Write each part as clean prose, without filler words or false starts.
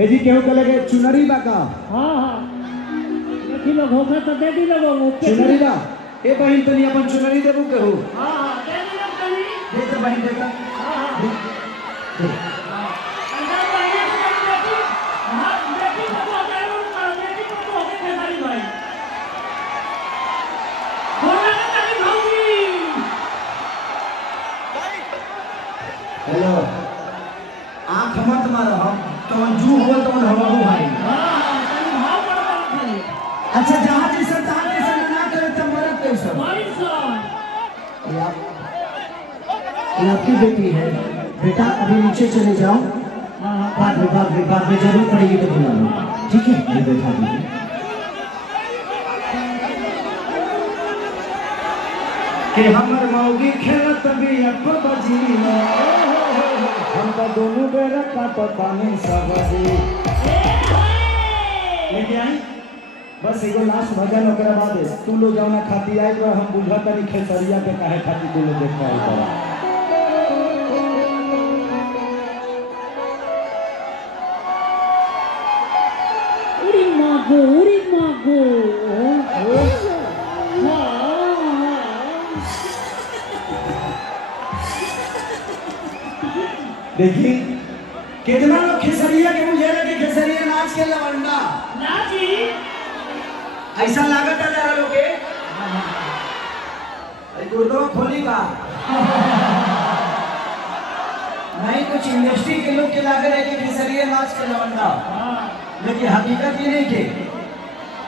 ए जी केहू के लगे चुनरी बा का? हां हां देखी लोग होखे तो दे दी लोग चुनरी बा। ए बहिन तनी अपन चुनरी देबू केहू? हां हां दे दी लोग तनी दे तो बहिन देता। हां हां अंदर पहले से देखी हां देखी तो जरूर कर देखी तो होके खेसारी भाई बोला ना तनी भाऊजी। हेलो आंख मत मारो हम तो जू हो तो हम भाई। हां तनी भाव पड़ता खाली। अच्छा जहां जैसा तहां जैसा ना करे तो मरद कैसा? भाई साहब ये आपकी बेटी है बेटा, अभी नीचे चले जाओ। बाद में जरूर पड़ेगी तो बुला लो, ठीक है? ये बैठा दीजिए। कि हमर मौगी खेलत भी अब बजी हम तो दोनों बेरा का पता नहीं सबजी। लेके आई बस एगो लास्ट भजन ओकरा बाद तू लोग जाना खाती आई तो हम बुझा तनी खेसरिया के काहे खाती तू लोग देखा आई। उरी मागो देखिए कितना लोग खेसरिया के मुझे लगे खेसरिया नाच के लवंडा नाची ऐसा लागत है जरा लोग के गुर्दो खोली बा नहीं कुछ इंडस्ट्री के लोग के लागे रहे कि खेसरिया नाच के लवंडा, लेकिन हकीकत ये नहीं के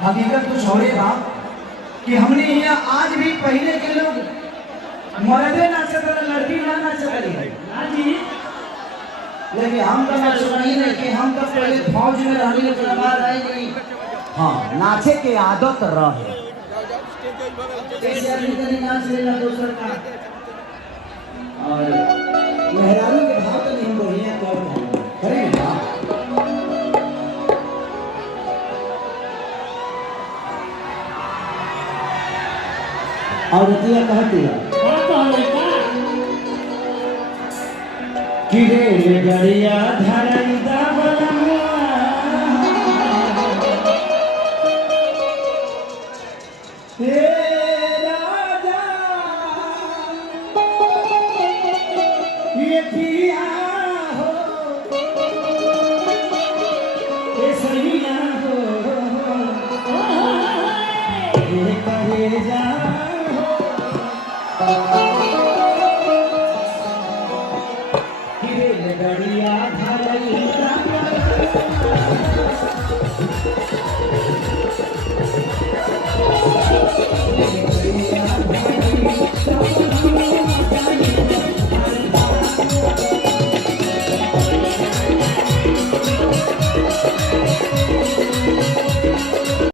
हकीकत कुछ और है कि हमने यहाँ आज भी पहले के लोग मर्दे नाचत रहे, लड़की ना नाचत रही है। लेकिन हम तो नाचना ही नहीं कि हम तो पहले फौज में रहने के बाद आई नहीं। हाँ नाचे के आदत रहे नाच लेना दोसर का और मेहरारू के भाव तो नहीं बढ़िया करेंगे और कहती है कि रे गड़िया धरईदा